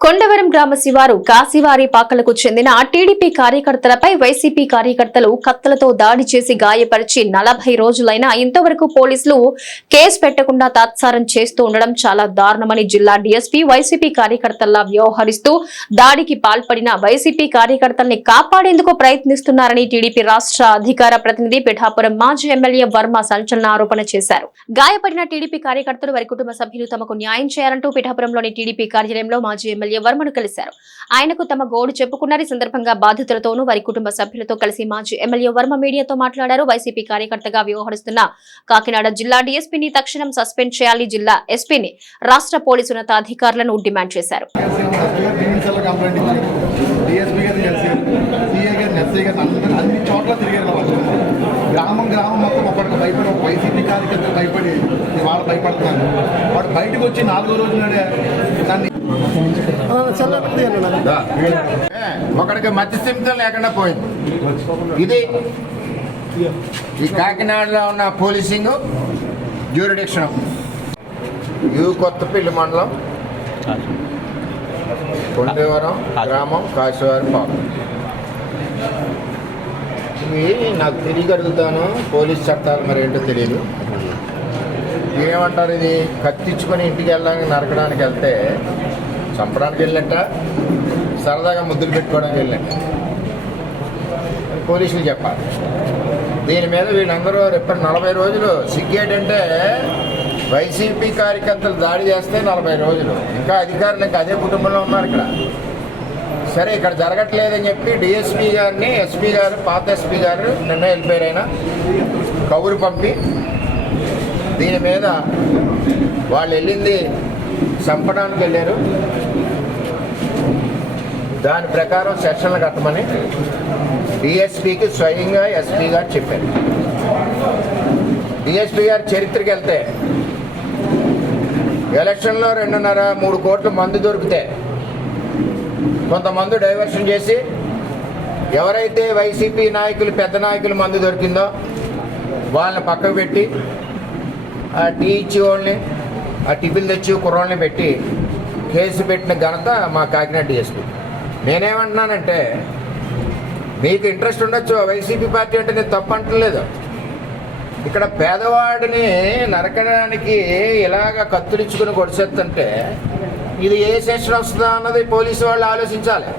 కొండవరం గ్రామ శివారు కాశీవారి పాకలకు చెందిన టీడీపీ కార్యకర్తలపై వైసీపీ కార్యకర్తలు కత్తలతో దాడి చేసి గాయపరిచి నలభై రోజులైనా ఇంతవరకు పోలీసులు కేసు పెట్టకుండా తాత్సారం చేస్తూ ఉండడం చాలా దారుణమని జిల్లా డీఎస్పీ వైసీపీ కార్యకర్తల్లా వ్యవహరిస్తూ దాడికి పాల్పడిన వైసీపీ కార్యకర్తల్ని కాపాడేందుకు ప్రయత్నిస్తున్నారని టీడీపీ రాష్ట్ర అధికార ప్రతినిధి పిఠాపురం మాజీ ఎమ్మెల్యే వర్మ సంచలన ఆరోపణ చేశారు. గాయపడిన టీడీపీ కార్యకర్తలు వారి కుటుంబ సభ్యులు తమకు న్యాయం చేయాలంటూ పిఠాపురంలోని టీడీపీ కార్యాలయంలో మాజీ ఎమ్మెల్యే ఎమ్మెల్యే వర్మను కలిశారు? ఆయనకు తమ గోడు చెప్పుకున్నారు. ఈ సందర్భంగా బాధితులతోనూ వారి కుటుంబ సభ్యులతో కలిసి మాజీ ఎమ్మెల్యే వర్మ మీడియాతో మాట్లాడారు. వైసీపీ కార్యకర్తగా వ్యవహరిస్తున్న కాకినాడ జిల్లా డీఎస్పీని తక్షణం సస్పెండ్ చేయాలి. జిల్లా ఎస్పీని రాష్ట్ర పోలీసు ఉన్నతాధికారులను డిమాండ్ చేశారు. గ్రామం గ్రామం మొత్తం ఒకరికి భయపడి ఒక వైసీపీ కార్యకర్తలు భయపడి వాళ్ళు భయపడుతున్నారు. వాడు బయటకు వచ్చి నాలుగో రోజు నాడే దాన్ని ఒకడికి మత్స్య సింహం లేకుండా పోయింది. ఇది ఈ కాకినాడలో ఉన్న పోలీసింగ్ జ్యూరిడిక్షన్. యూ కొత్తపల్లి మండలం కొండేవరం గ్రామం కాశీవారి పాపం ఇవి నాకు తిరిగి అడుగుతాను పోలీస్ చట్టాలు మరి ఏంటో తెలియదు ఏమంటారు ఇది? కత్తిచ్చుకొని ఇంటికి వెళ్ళడానికి నరకడానికి వెళ్తే చంపడానికి వెళ్ళట సరదాగా ముద్దులు పెట్టుకోవడానికి వెళ్ళండి పోలీసులు చెప్పాలి. దీని మీద వీళ్ళందరూ రేపటి నలభై రోజులు సిగ్గేటంటే వైసీపీ కార్యకర్తలు దాడి చేస్తే నలభై రోజులు. ఇంకా అధికారులు ఇంకా అదే కుటుంబంలో ఉన్నారు ఇక్కడ. సరే ఇక్కడ జరగట్లేదని చెప్పి డిఎస్పీ గారిని ఎస్పీ గారు పాత ఎస్పీ గారు నిన్న వెళ్ళిపోయారు ఆయన కబురు పంపి దీని మీద వాళ్ళు వెళ్ళింది చంపడానికి వెళ్ళారు. దాని ప్రకారం సెక్షన్లు కట్టమని డిఎస్పీకి స్వయంగా ఎస్పీ గారు చెప్పారు. డిఎస్పీ గారు చరిత్రకి వెళ్తే ఎలక్షన్లో రెండున్నర మూడు కోట్ల మందు దొరికితే కొంతమంది డైవర్షన్ చేసి ఎవరైతే వైసీపీ నాయకులు పెద్ద నాయకులు మందు దొరికిందో వాళ్ళని పక్కకు పెట్టి ఆ టీ ఇచ్చి వాళ్ళని ఆ టిఫిన్ తెచ్చి కుర్రోళ్ళని పెట్టి కేసు పెట్టిన ఘనత మా కాకినాడ డిఎస్పీ. నేనేమంటున్నానంటే మీకు ఇంట్రెస్ట్ ఉండొచ్చు వైసీపీ పార్టీ అంటే నేను తప్పు అంటలేదు. ఇక్కడ పేదవాడిని నరకడానికి ఇలాగ కత్తులిచ్చుకుని గొడిచేస్తుంటే ఇది ఏ స్టేషన్ వస్తుందా అన్నది పోలీసు వాళ్ళు ఆలోచించాలి.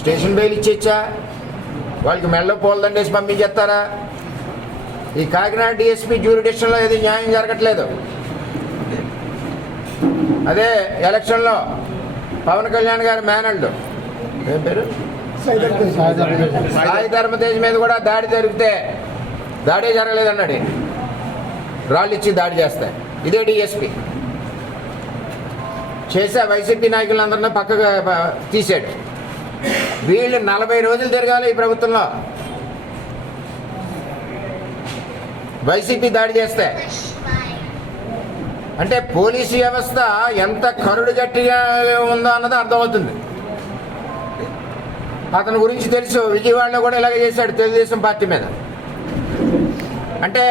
స్టేషన్ బెయిల్ ఇచ్చేచ్చా? వాళ్ళకి మెళ్ళ పూలదండేసి పంపించేస్తారా? ఈ కాకినాడ డిఎస్పీ జ్యూరిడిక్షన్లో ఏది న్యాయం జరగట్లేదు. అదే ఎలక్షన్లో పవన్ కళ్యాణ్ గారి మేనల్డ్ ఏం పేరు? సాయి ధర్మతేజ్ మీద కూడా దాడి జరిగితే దాడే జరగలేదన్నాడు. రాళ్ళు ఇచ్చి దాడి చేస్తాయి ఇదే డిఎస్పీ చేసే వైసీపీ నాయకులందరినీ పక్కగా తీసాడు వీళ్ళు నలభై రోజులు తిరగాలి ఈ ప్రభుత్వంలో. వైసీపీ దాడి చేస్తే. అంటే పోలీసు వ్యవస్థ ఎంత కరుడు గట్టిగా ఉందో అన్నది అర్థమవుతుంది. అతని గురించి తెలుసు విజయవాడలో కూడా ఇలాగే చేశాడు తెలుగుదేశం పార్టీ మీద. అంటే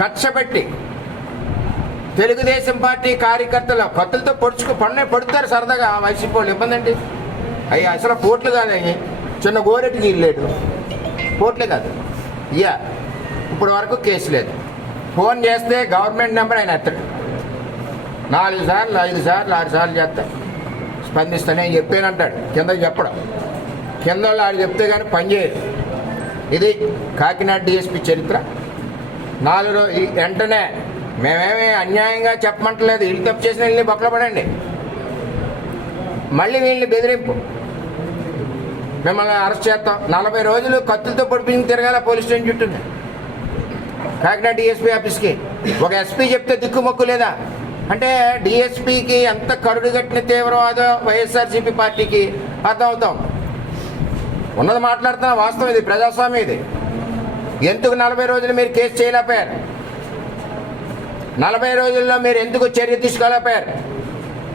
కక్షపెట్టి తెలుగుదేశం పార్టీ కార్యకర్తలు కత్తులతో పొడుచుకు పన్నే పడుతారు సరదాగా వైసీపీ వాళ్ళు ఇబ్బంది అండి అయ్యి అసలు పోట్లు కాదు అయ్యి చిన్న గోరెట్టు ఇల్లేడు పోట్లే కాదు. ఇయ్యా ఇప్పుడు వరకు కేసు లేదు. ఫోన్ చేస్తే గవర్నమెంట్ నెంబర్ ఆయన ఎత్తడు. నాలుగు సార్లు ఐదు సార్లు ఆరు సార్లు చేస్తా. స్పందిస్తానే చెప్పానంటాడు కింద చెప్పడం. కింద వాళ్ళు ఆడు చెప్తే కానీ పనిచేయరు ఇది కాకినాడ డిఎస్పి చరిత్ర. నాలుగు రోజు వెంటనే మేమేమి అన్యాయంగా చెప్పమంటలేదు. వీళ్ళు తప్పు చేసిన వీళ్ళని బొక్కలపడండి మళ్ళీ వీళ్ళని బెదిరింపు. మిమ్మల్ని అరెస్ట్ చేస్తాం. నలభై రోజులు కత్తులతో పొడిపించి తిరగాల పోలీస్ స్టేషన్ చుట్టూ కాకినాడ డిఎస్పీ ఆఫీస్కి. ఒక ఎస్పీ చెప్తే దిక్కుమొక్కు లేదా? అంటే డిఎస్పీకి ఎంత కరుడు కట్టిన తీవ్రవాదో వైఎస్ఆర్సీపీ పార్టీకి అర్థమవుతాం. ఉన్నది మాట్లాడుతున్న వాస్తవం ఇది ప్రజాస్వామ్యం ఇది. ఎందుకు నలభై రోజులు మీరు కేసు చేయలేకపోయారు? నలభై రోజుల్లో మీరు ఎందుకు చర్య తీసుకోలేకపోయారు?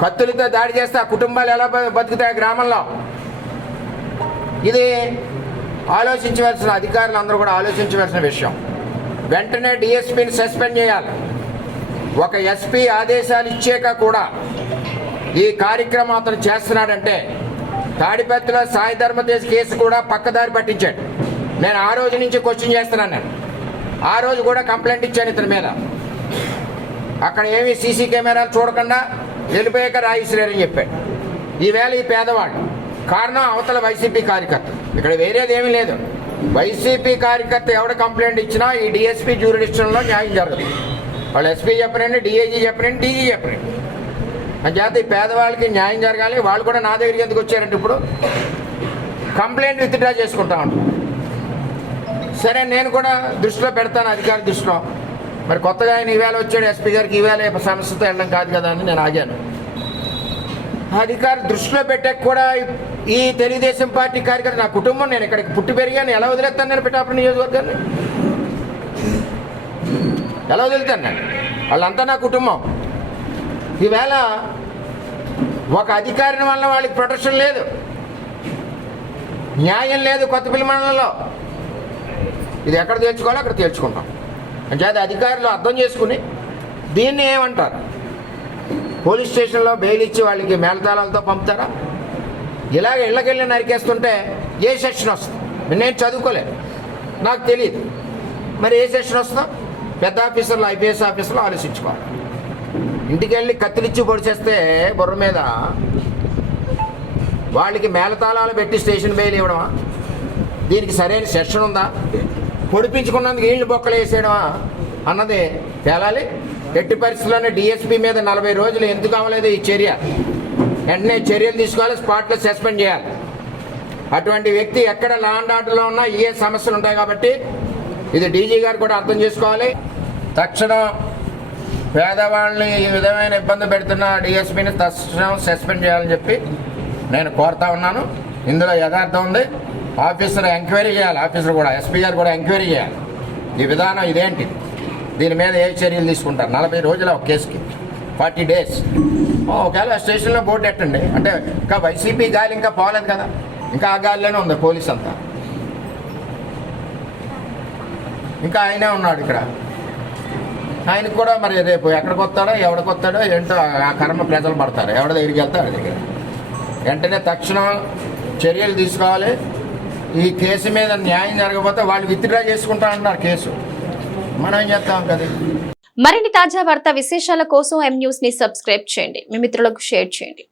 కత్తులతో దాడి చేస్తే ఆ కుటుంబాలు ఎలా బతుకుతాయి గ్రామంలో? ఇది ఆలోచించవలసిన అధికారులు అందరూ కూడా ఆలోచించవలసిన విషయం. వెంటనే డిఎస్పీని సస్పెండ్ చేయాలి. ఒక ఎస్పీ ఆదేశాలు ఇచ్చాక కూడా ఈ కార్యక్రమం అతను చేస్తున్నాడంటే తాడిపత్రిలో సాయి ధర్మదేశ్ కేసు కూడా పక్కదారి పట్టించాడు. నేను ఆ రోజు నుంచి క్వశ్చన్ చేస్తున్నాను నేను. ఆ రోజు కూడా కంప్లైంట్ ఇచ్చాను ఇతని మీద. అక్కడ ఏమి సీసీ కెమెరాలు చూడకుండా వెళ్ళిపోయాక రాయిశ్రేరని చెప్పాడు. ఈవేళ ఈ పేదవాడు. కారణం అవతల వైసీపీ కార్యకర్త. ఇక్కడ వేరేది ఏమీ లేదు. వైసీపీ కార్యకర్త ఎవడ కంప్లైంట్ ఇచ్చినా ఈ డిఎస్పీ జ్యూరిడిక్షన్లో న్యాయం జరగదు. వాళ్ళు ఎస్పీ చెప్పనండి డిఐజీ చెప్పనండి డీజీ చెప్పనండి అంచేత ఈ పేదవాళ్ళకి న్యాయం జరగాలి వాళ్ళు కూడా నా దగ్గరికి ఎందుకు వచ్చారంటే ఇప్పుడు కంప్లైంట్ విత్డ్రా చేసుకుంటా ఉంటాం. సరే నేను కూడా దృష్టిలో పెడతాను అధికారి దృష్టిలో. మరి కొత్తగా ఆయన ఈవేళ వచ్చాడు ఎస్పీ గారికి ఈవేళ సమస్యతో వెళ్ళడం కాదు కదా అని నేను ఆగాను. అధికారి దృష్టిలో పెట్టాక కూడా ఈ తెలుగుదేశం పార్టీ కార్యకర్త నా కుటుంబం నేను ఇక్కడికి పుట్టి పెరిగాను ఎలా వదిలేస్తాను నేను పిఠాపురం నియోజకవర్గాన్ని? ఎలా వదులుతాను నేను? వాళ్ళంతా నా కుటుంబం. ఈవేళ ఒక అధికారిని వల్ల వాళ్ళకి ప్రొటెక్షన్ లేదు. న్యాయం లేదు కొత్తపల్లి మండలంలో ఇది ఎక్కడ తేల్చుకోవాలో అక్కడ తేల్చుకుంటాం. అంచేత అధికారులు అర్థం చేసుకుని దీన్ని ఏమంటారు? పోలీస్ స్టేషన్లో బెయిల్ ఇచ్చి వాళ్ళకి మేళతాళాలతో పంపుతారా? ఇలాగ ఇళ్ళకెళ్ళి నరికేస్తుంటే ఏ సెక్షన్ వస్తుంది? నేను చదువుకోలేదు నాకు తెలియదు మరి ఏ సెక్షన్ వస్తుందో? పెద్ద ఆఫీసర్లు ఐపీఎస్ ఆఫీసర్లు ఆలోచించుకోవాలి. ఇంటికి వెళ్ళి కత్తిలిచ్చి పొడిచేస్తే బుర్ర మీద వాళ్ళకి మేళతాళాలు పెట్టి స్టేషన్ బెయిల్ ఇవ్వడమా? దీనికి సరైన సెక్షన్ ఉందా? పొడిపించుకున్నందుకు ఈళ్ళు బొక్కలు వేసేయడమా? అన్నది తేలాలి. ఎట్టి పరిస్థితుల్లోనే డిఎస్పీ మీద నలభై రోజులు ఎందుకు అవ్వలేదు ఈ చర్య? వెంటనే చర్యలు తీసుకోవాలి స్పాట్లో సస్పెండ్ చేయాలి. అటువంటి వ్యక్తి ఎక్కడ లాండ్ ఆర్డర్లో ఉన్నా ఏ సమస్యలు ఉంటాయి కాబట్టి ఇది డీజీ గారు కూడా అర్థం చేసుకోవాలి. తక్షణం పేదవాళ్ళని ఈ విధమైన ఇబ్బంది పెడుతున్న డిఎస్పీని తక్షణం సస్పెండ్ చేయాలని చెప్పి నేను కోరుతా ఉన్నాను. ఇందులో యథార్థం ఉంది. ఆఫీసర్ ఎంక్వైరీ చేయాలి. ఆఫీసర్ కూడా ఎస్పీ గారు కూడా ఎంక్వైరీ చేయాలి. ఈ విధానం ఇదేంటి? దీని మీద ఏ చర్యలు తీసుకుంటారు? నలభై రోజుల ఒక కేసుకి. Forty days. ఒకవేళ స్టేషన్లో బోర్డు ఎట్టండి. అంటే ఇంకా వైసీపీ గాలి ఇంకా పోలేదు కదా. ఇంకా ఆ గాలిలోనే ఉంది పోలీస్ అంతా. ఇంకా ఆయనే ఉన్నాడు ఇక్కడ. ఆయనకు కూడా మరి రేపు ఎక్కడికి వస్తాడో ఎవడికి వస్తాడో ఏంటో ఆ కర్మ ప్రజలు పడతారు. ఎవడ దగ్గరికి వెళ్తారు దగ్గర వెంటనే తక్షణం చర్యలు తీసుకోవాలి. ఈ కేసు మీద న్యాయం జరగకపోతే వాళ్ళు విత్డ్రా చేసుకుంటా అంటున్నారు కేసు. మనం ఏం చేస్తాం కదా? మరిన్ని తాజా వార్త విశేషాల కోసం ఎం న్యూస్ని సబ్స్క్రైబ్ చేయండి. మీ మిత్రులకు షేర్ చేయండి.